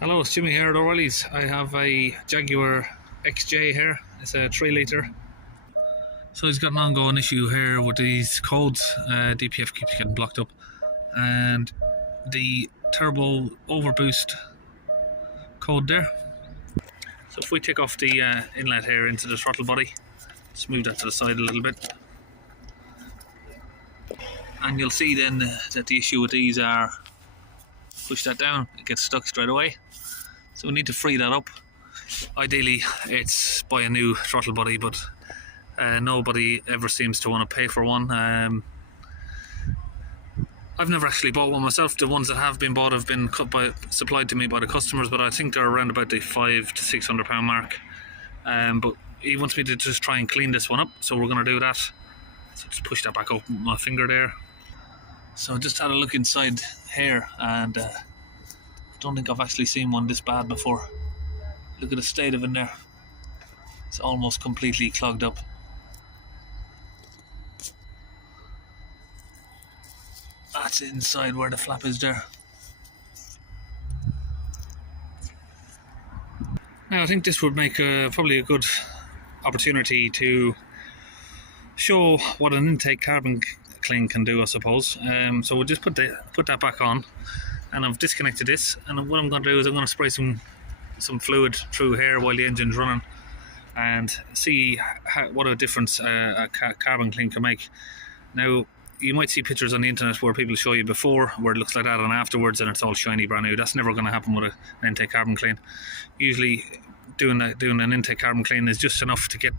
Hello, it's Jimmy here at O'Reilly's. I have a Jaguar XJ here. It's a 3 litre. So he's got an ongoing issue here with these codes. DPF keeps getting blocked up, and the Turbo Overboost code there. So if we take off the inlet here into the throttle body, just move that to the side a little bit, and you'll see then that the issue with these are, push that down, it gets stuck straight away. So we need to free that up. Ideally it's buy a new throttle body, but nobody ever seems to want to pay for one. I've never actually bought one myself. The ones that have been bought have been supplied to me by the customers, but I think they're around about the £500 to £600 mark. But he wants me to just try and clean this one up, so we're going to do that. So just push that back up with my finger there. So I just had a look inside here, and don't think I've actually seen one this bad before. Look at the state of it there. It's almost completely clogged up. That's inside where the flap is there. Now I think this would make probably a good opportunity to show what an intake carbon clean can do, I suppose. So we'll just put that back on, and I've disconnected this, and what I'm going to do is I'm going to spray some fluid through here while the engine's running, and see what a difference a carbon clean can make. Now you might see pictures on the internet where people show you before where it looks like that, and afterwards and it's all shiny brand new. That's never going to happen with an intake carbon clean. Usually doing an intake carbon clean is just enough to get,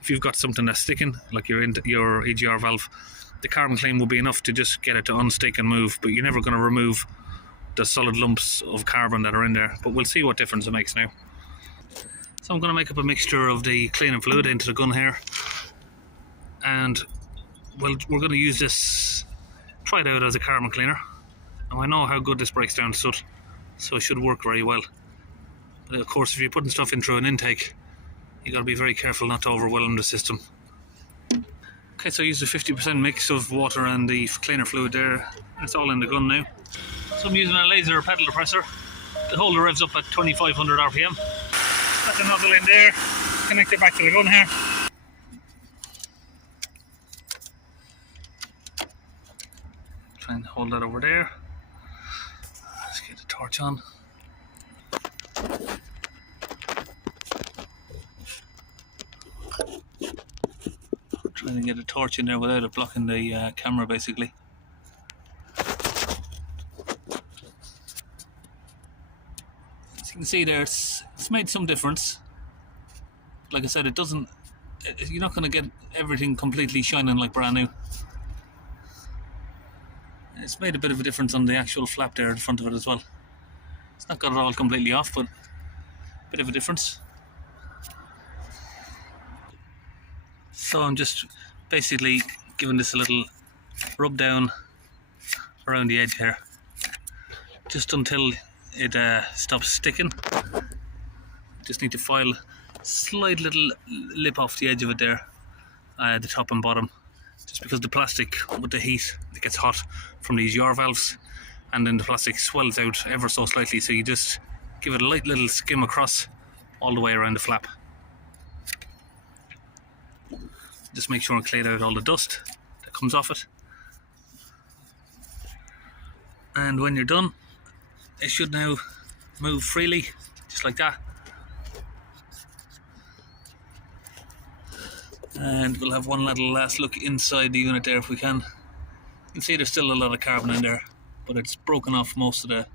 if you've got something that's sticking like your EGR valve, the carbon clean will be enough to just get it to unstick and move, but you're never going to remove the solid lumps of carbon that are in there. But we'll see what difference it makes now. So I'm going to make up a mixture of the cleaning fluid into the gun here, and we're going to use this, try it out as a carbon cleaner. Now I know how good this breaks down soot, so it should work very well. But of course if you're putting stuff in through an intake, you got to be very careful not to overwhelm the system. Okay, so I used a 50% mix of water and the cleaner fluid there. It's all in the gun now. So I'm using a laser pedal depressor to hold the revs up at 2500 RPM. Got the nozzle in there, connect it back to the gun here. Try and hold that over there. Let's get the torch on. Trying to get a torch in there without it blocking the camera, basically. As you can see there, it's made some difference. Like I said, it doesn't. You're not going to get everything completely shining like brand new. It's made a bit of a difference on the actual flap there in front of it as well. It's not got it all completely off, but a bit of a difference. So I'm just basically giving this a little rub down around the edge here, just until it stops sticking. Just need to file a slight little lip off the edge of it there, the top and bottom, just because the plastic with the heat, it gets hot from these yaw valves, and then the plastic swells out ever so slightly, so you just give it a light little skim across all the way around the flap. Just make sure and clear out all the dust that comes off it. And when you're done, it should now move freely, just like that. And we'll have one little last look inside the unit there if we can. You can see there's still a lot of carbon in there, but it's broken off most of the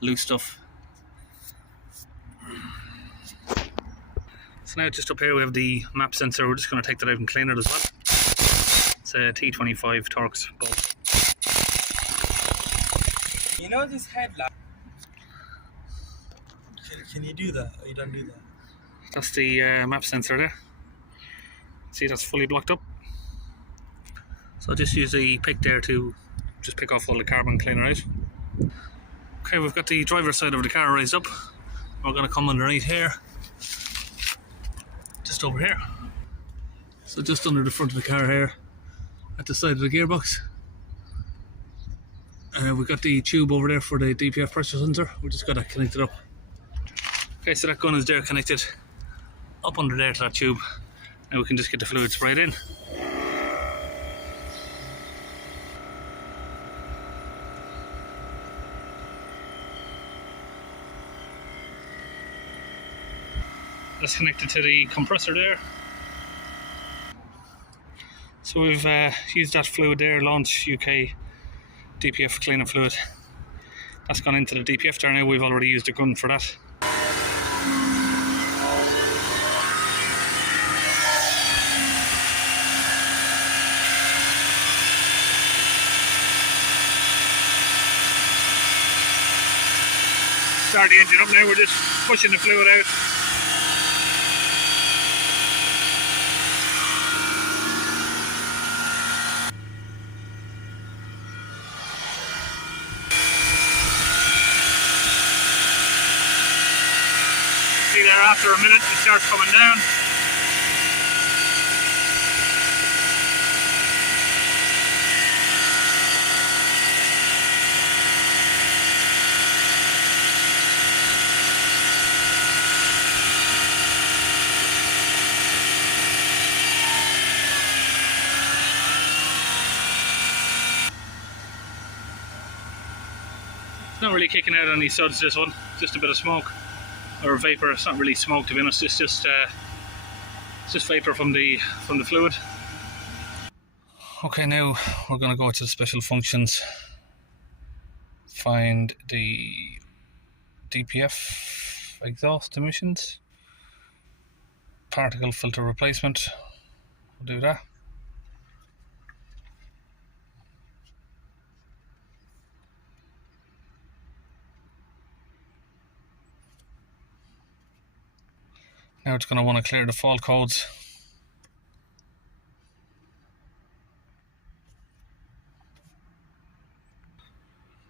loose stuff. So now just up here we have the map sensor. We're just going to take that out and clean it as well. It's a T25 Torx bolt. You know this headlight? Can you do that, or you don't do that? That's the map sensor there. See, that's fully blocked up. So I'll just use the pick there to just pick off all the carbon cleaner out. Okay, we've got the driver's side of the car raised up. We're going to come underneath here. Just over here. So just under the front of the car here, at the side of the gearbox. We've got the tube over there for the DPF pressure sensor. We just got that connected up. Okay, so that gun is there connected up under there to that tube. Now we can just get the fluid sprayed in. That's connected to the compressor there. So we've used that fluid there, Launch UK DPF cleaning fluid. That's gone into the DPF there now. We've already used the gun for that. Start the engine up now, we're just pushing the fluid out. See there, after a minute it starts coming down. It's not really kicking out any suds, this one, just a bit of smoke or vapor. It's not really smoke, to be honest. It's just vapor from the fluid. Okay, now we're going to go to the special functions, find the DPF exhaust emissions, particle filter replacement. We'll do that. Now it's going to want to clear the fault codes.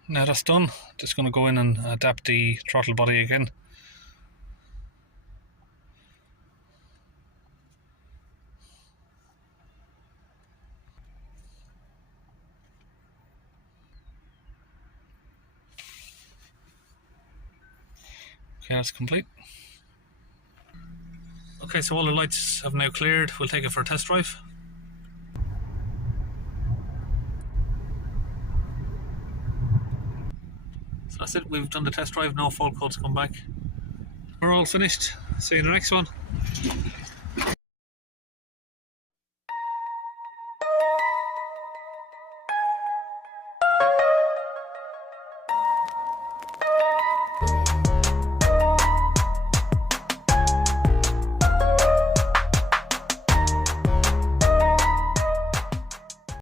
Now that's done, just going to go in and adapt the throttle body again. Okay, that's complete. Okay, so all the lights have now cleared. We'll take it for a test drive. So that's it, we've done the test drive, no fault codes come back. We're all finished. See you in the next one.